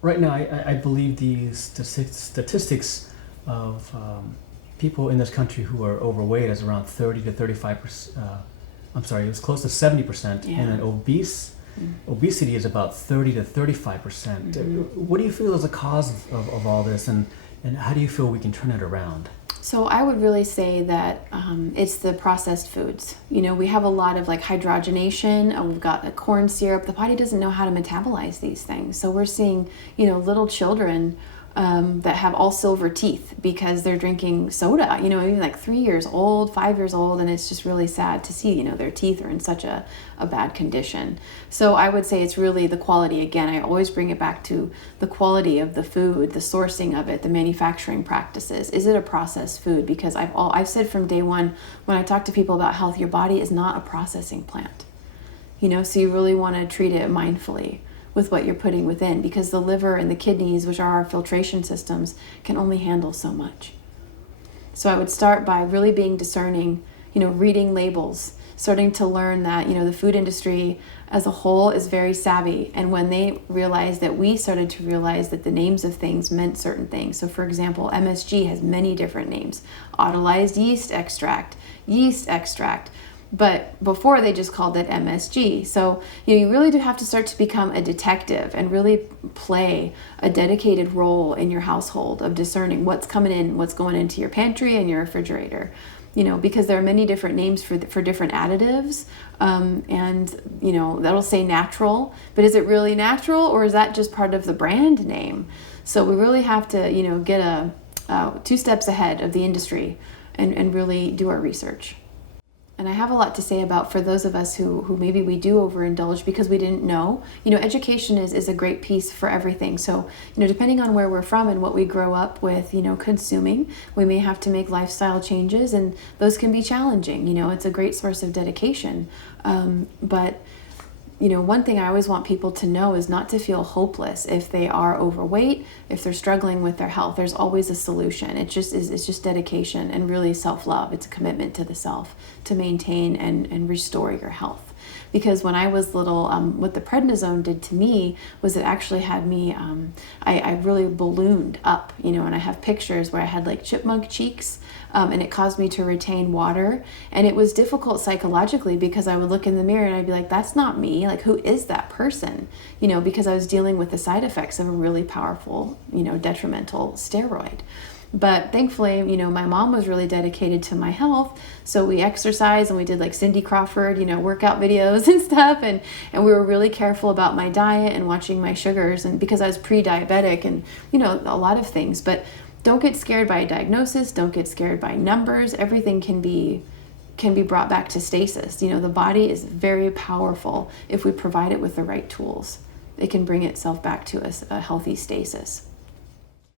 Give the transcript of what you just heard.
Right now, I believe the statistics of people in this country who are overweight is around 30 to 35%. I'm sorry, it was close to 70%, Yeah. and then obesity is about 30 to 35%. What do you feel is the cause of all this, and how do you feel we can turn it around? So I would really say that it's the processed foods. You know, we have a lot of like hydrogenation. We've got the corn syrup. The body doesn't know how to metabolize these things. So we're seeing, you know, little children that have all silver teeth because they're drinking soda, you know, even like 3 years old, 5 years old. And it's just really sad to see, you know, their teeth are in such a bad condition. So I would say it's really the quality. Again, I always bring it back to the quality of the food, the sourcing of it, the manufacturing practices. Is it a processed food? Because I've said from day one, when I talk to people about health, your body is not a processing plant, you know, so you really want to treat it mindfully with what you're putting within, because the liver and the kidneys, which are our filtration systems, can only handle so much. So I would start by really being discerning, you know, reading labels, starting to learn that, you know, the food industry as a whole is very savvy. And when they realized that, we started to realize that the names of things meant certain things. So for example, MSG has many different names: autolyzed yeast extract. But before, they just called it MSG. So, you know, you really do have to start to become a detective and really play a dedicated role in your household of discerning what's coming in, what's going into your pantry and your refrigerator. You know, because there are many different names for different additives, and you know, that'll say natural, but is it really natural, or is that just part of the brand name? So we really have to, you know, get 2 steps ahead of the industry and really do our research. And I have a lot to say about, for those of us who maybe we do overindulge because we didn't know. You know, education is a great piece for everything. So, you know, depending on where we're from and what we grow up with, you know, consuming, we may have to make lifestyle changes, and those can be challenging. You know, it's a great source of dedication. But you know, one thing I always want people to know is not to feel hopeless if they are overweight, if they're struggling with their health. There's always a solution. It's just dedication and really self-love. It's a commitment to the self to maintain and restore your health. Because when I was little, what the prednisone did to me was it actually had me, I really ballooned up, you know, and I have pictures where I had like chipmunk cheeks, and it caused me to retain water. And it was difficult psychologically because I would look in the mirror and I'd be like, that's not me. Like, who is that person? You know, because I was dealing with the side effects of a really powerful, you know, detrimental steroid. But thankfully, you know, my mom was really dedicated to my health. So we exercised and we did like Cindy Crawford, you know, workout videos and stuff. And we were really careful about my diet and watching my sugars, and because I was pre-diabetic and, you know, a lot of things. But don't get scared by a diagnosis. Don't get scared by numbers. Everything can be brought back to stasis. You know, the body is very powerful if we provide it with the right tools. It can bring itself back to a healthy stasis.